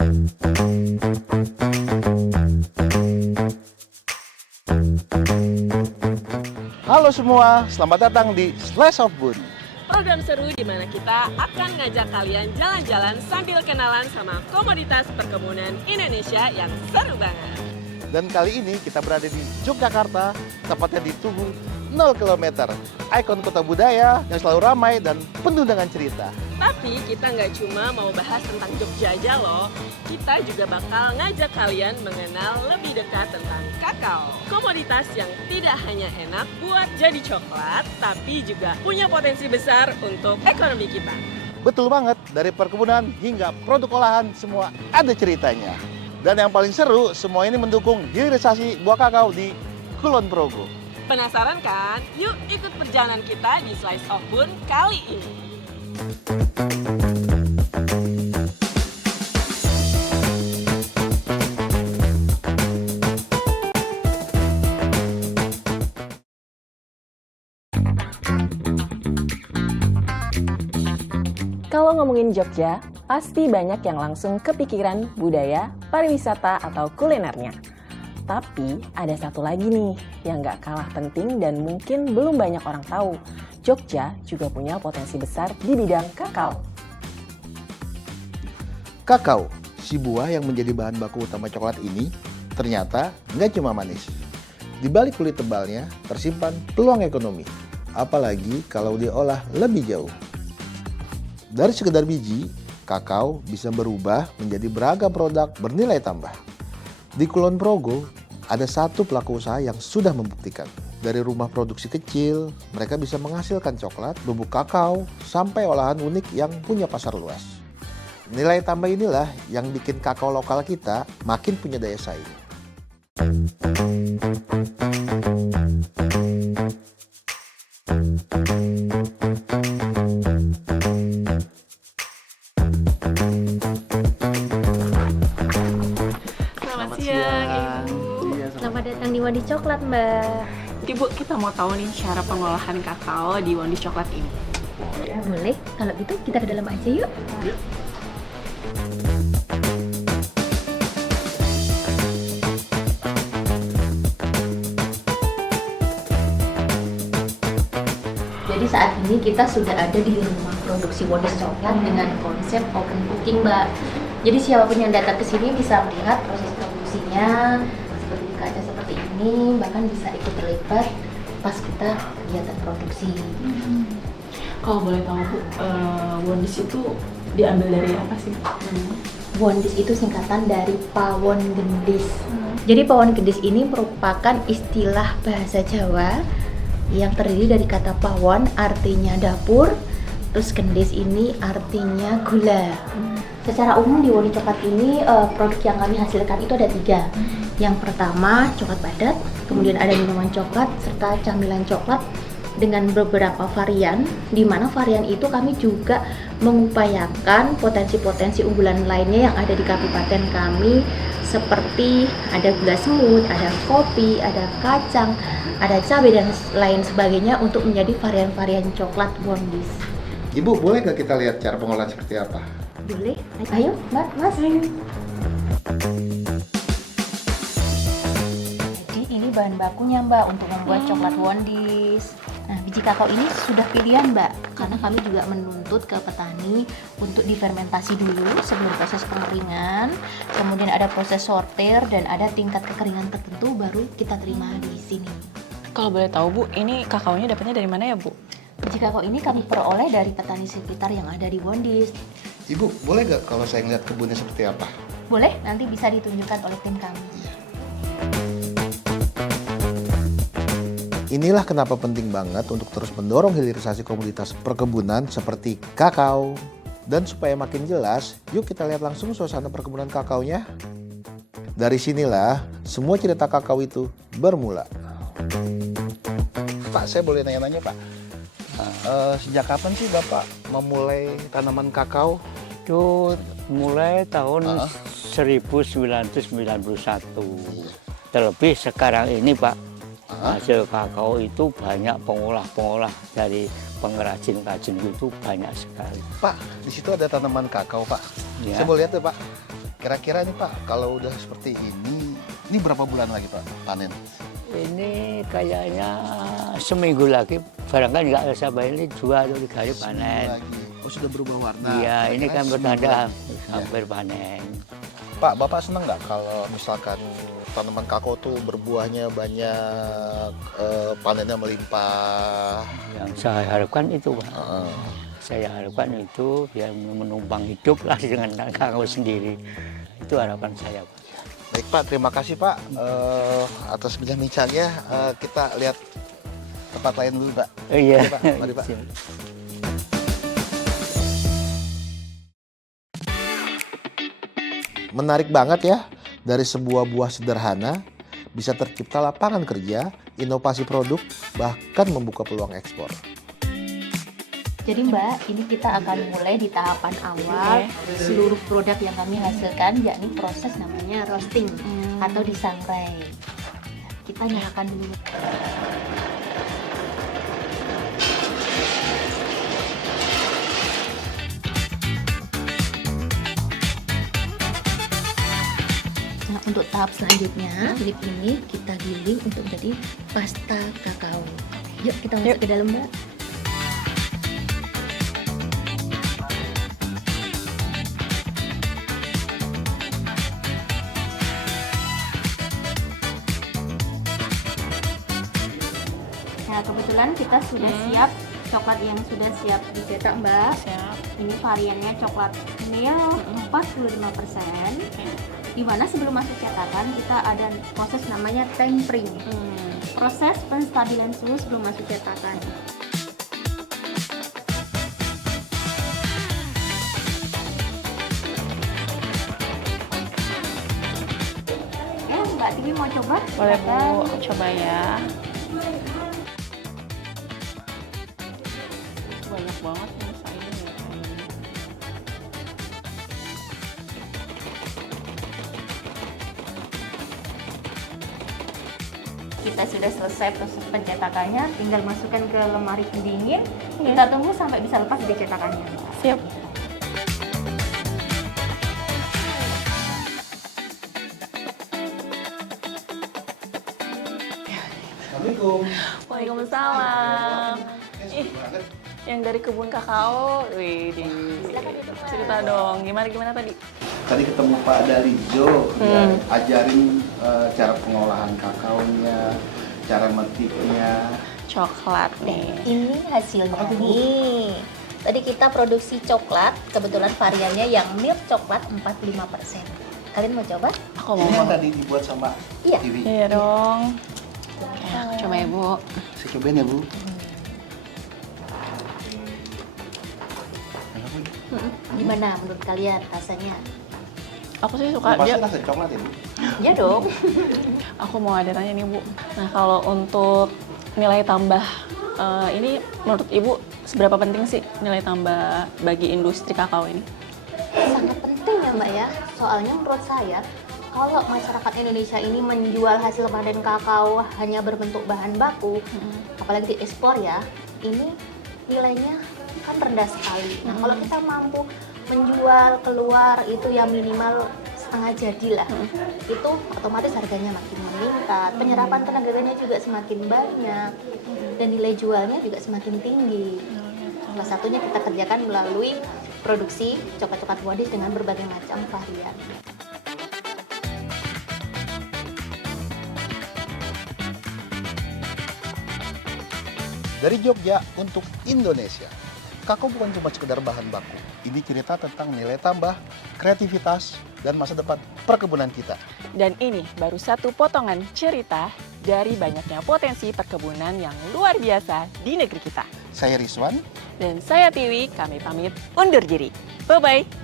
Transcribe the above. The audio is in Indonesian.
Halo semua, selamat datang di Slice of Bun. Program seru di mana kita akan ngajak kalian jalan-jalan sambil kenalan sama komoditas perkebunan Indonesia yang seru banget. Dan kali ini kita berada di Yogyakarta, tepatnya di Tugu 0 km. Ikon kota budaya yang selalu ramai dan penuh dengan cerita. Tapi kita nggak cuma mau bahas tentang Jogja aja loh. Kita juga bakal ngajak kalian mengenal lebih dekat tentang kakao. Komoditas yang tidak hanya enak buat jadi coklat, tapi juga punya potensi besar untuk ekonomi kita. Betul banget, dari perkebunan hingga produk olahan semua ada ceritanya. Dan yang paling seru, semua ini mendukung hilirisasi buah kakao di Kulon Progo. Penasaran kan? Yuk ikut perjalanan kita di Slice of Bun kali ini. Kalau ngomongin Jogja, pasti banyak yang langsung kepikiran budaya, pariwisata, atau kulinernya. Tapi ada satu lagi nih yang nggak kalah penting dan mungkin belum banyak orang tahu. Jogja juga punya potensi besar di bidang kakao. Kakao, si buah yang menjadi bahan baku utama coklat ini, ternyata nggak cuma manis. Di balik kulit tebalnya tersimpan peluang ekonomi, apalagi kalau diolah lebih jauh. Dari sekedar biji, kakao bisa berubah menjadi beragam produk bernilai tambah. Di Kulon Progo, ada satu pelaku usaha yang sudah membuktikan. Dari rumah produksi kecil, mereka bisa menghasilkan coklat, bubuk kakao, sampai olahan unik yang punya pasar luas. Nilai tambah inilah yang bikin kakao lokal kita makin punya daya saing. Selamat siang, Ibu. Selamat datang di Wondis Coklat, Mbak. Ibu, kita mau tahu nih cara pengolahan kakao di Wondis Coklat ini. Boleh, kalau gitu kita ke dalam aja yuk. Jadi saat ini kita sudah ada di rumah produksi Wondis Coklat dengan konsep open cooking, Mbak. Jadi siapapun yang datang ke sini bisa melihat proses produksinya seperti di kaca seperti ini, bahkan bisa ikut terlibat pas kita kegiatan produksi. Kalau boleh tahu, Bu, Wondis itu diambil dari apa sih? Wondis itu singkatan dari pawon gendis. Jadi pawon gendis ini merupakan istilah bahasa Jawa yang terdiri dari kata pawon artinya dapur, terus gendis ini artinya gula. Secara umum di Wondis Coklat ini produk yang kami hasilkan itu ada 3. Yang pertama coklat padat, kemudian ada minuman coklat serta camilan coklat dengan beberapa varian, di mana varian itu kami juga mengupayakan potensi-potensi unggulan lainnya yang ada di kabupaten kami, seperti ada gula semut, ada kopi, ada kacang, ada cabai dan lain sebagainya untuk menjadi varian-varian coklat Wondis. Ibu, boleh nggak kita lihat cara pengolahan seperti apa? Boleh? Ayo, Mbak, Mas. Jadi ini bahan bakunya, Mbak, untuk membuat coklat Wondis. Nah, biji kakao ini sudah pilihan, Mbak, karena kami juga menuntut ke petani untuk difermentasi dulu sebelum proses pengeringan. Kemudian ada proses sortir dan ada tingkat kekeringan tertentu baru kita terima di sini. Kalau boleh tahu, Bu, ini kakaonya dapatnya dari mana ya, Bu? Biji kakao ini kami peroleh dari petani sekitar yang ada di Wondis. Ibu, boleh nggak kalau saya ngeliat kebunnya seperti apa? Boleh, nanti bisa ditunjukkan oleh tim kami. Inilah kenapa penting banget untuk terus mendorong hilirisasi komoditas perkebunan seperti kakao. Dan supaya makin jelas, yuk kita lihat langsung suasana perkebunan kakaonya. Dari sinilah semua cerita kakao itu bermula. Pak, saya boleh nanya-nanya, Pak? Sejak kapan sih Bapak memulai tanaman kakao? Itu mulai tahun 1991. Terlebih sekarang ini, Pak, hasil kakao itu banyak pengolah-pengolah dari pengrajin-rajin itu banyak sekali. Pak, di situ ada tanaman kakao, Pak. Ya. Saya mau lihat ya, Pak. Kira-kira nih Pak, kalau udah seperti ini berapa bulan lagi Pak panen? Ini kayaknya seminggu lagi, barangkali nggak sampai ini 2 atau 3 hari Seminggu panen. lagi. Oh sudah berubah warna? Iya, ini Kira-kira kan seminggu bertanda lagi. hampir panen. Pak, Bapak seneng nggak kalau misalkan tanaman kakao tuh berbuahnya banyak, panennya melimpah? Yang saya harapkan itu, Pak. Heeh. Saya harapkan itu biar menumpang hidup lah dengan kakao sendiri. Itu harapan saya, Pak. Baik Pak, terima kasih Pak atas bincang-bincangnya. Kita lihat tempat lain dulu Pak. Iya. Oke, Pak. Mari, Pak. Menarik banget ya, dari sebuah buah sederhana bisa tercipta lapangan kerja, inovasi produk, bahkan membuka peluang ekspor. Jadi Mbak, ini kita akan mulai di tahapan awal. Seluruh produk yang kami hasilkan yakni proses namanya roasting atau disangrai. Kita nyalakan dulu. Nah, untuk tahap selanjutnya, lip ini kita giling untuk jadi pasta kakao. Yuk kita masuk ke dalam Mbak. Nah, kebetulan kita sudah siap coklat yang sudah siap dicetak, Mbak. Siap. Ini variannya coklat nil 45%. Di mana sebelum masuk cetakan kita ada proses namanya tempering. Proses penstabilan suhu sebelum masuk cetakan. Ya, Mbak Tiwi mau coba? Boleh Bu, Silakan. aku coba ya. Banyak banget nih sayurnya. Kita sudah selesai proses pencetakannya, tinggal masukkan ke lemari pendingin. Kita tunggu sampai bisa lepas dari cetakannya. Siap. Assalamualaikum. Waalaikumsalam. Ih, yang dari kebun kakao. Wih, cerita dong. Gimana tadi? Tadi ketemu Pak Dalijo, yang ajarin cara pengolahan kakaonya, cara metiknya. Coklat nih. Ini hasilnya nih. Tadi kita produksi coklat, kebetulan variannya yang milk coklat 45%. Kalian mau coba? Aku mau. Ini yang tadi dibuat sama Iya. Tiwi. Iya dong. Oke, aku coba ya Bu. Saya cobain ya Bu. Gimana menurut kalian rasanya? Aku sih suka Pasti dia. rasa coklat ya Bu. Ya dong. Aku mau ada tanya nih Bu. Nah kalau untuk nilai tambah ini menurut Ibu seberapa penting sih nilai tambah bagi industri kakao ini? Sangat penting ya Mbak ya. Soalnya menurut saya kalau masyarakat Indonesia ini menjual hasil panen kakao hanya berbentuk bahan baku, apalagi diekspor ya, ini nilainya kan rendah sekali. Nah kalau kita mampu menjual keluar itu ya minimal setengah jadi lah, itu otomatis harganya makin meningkat, penyerapan tenaganya juga semakin banyak, dan nilai jualnya juga semakin tinggi. Salah satunya kita kerjakan melalui produksi coklat-coklat Wadis dengan berbagai macam varian. Dari Jogja untuk Indonesia. Kakao bukan cuma sekedar bahan baku. Ini cerita tentang nilai tambah, kreativitas, dan masa depan perkebunan kita. Dan ini baru satu potongan cerita dari banyaknya potensi perkebunan yang luar biasa di negeri kita. Saya Rizwan. Dan saya Tiwi, kami pamit undur diri. Bye-bye.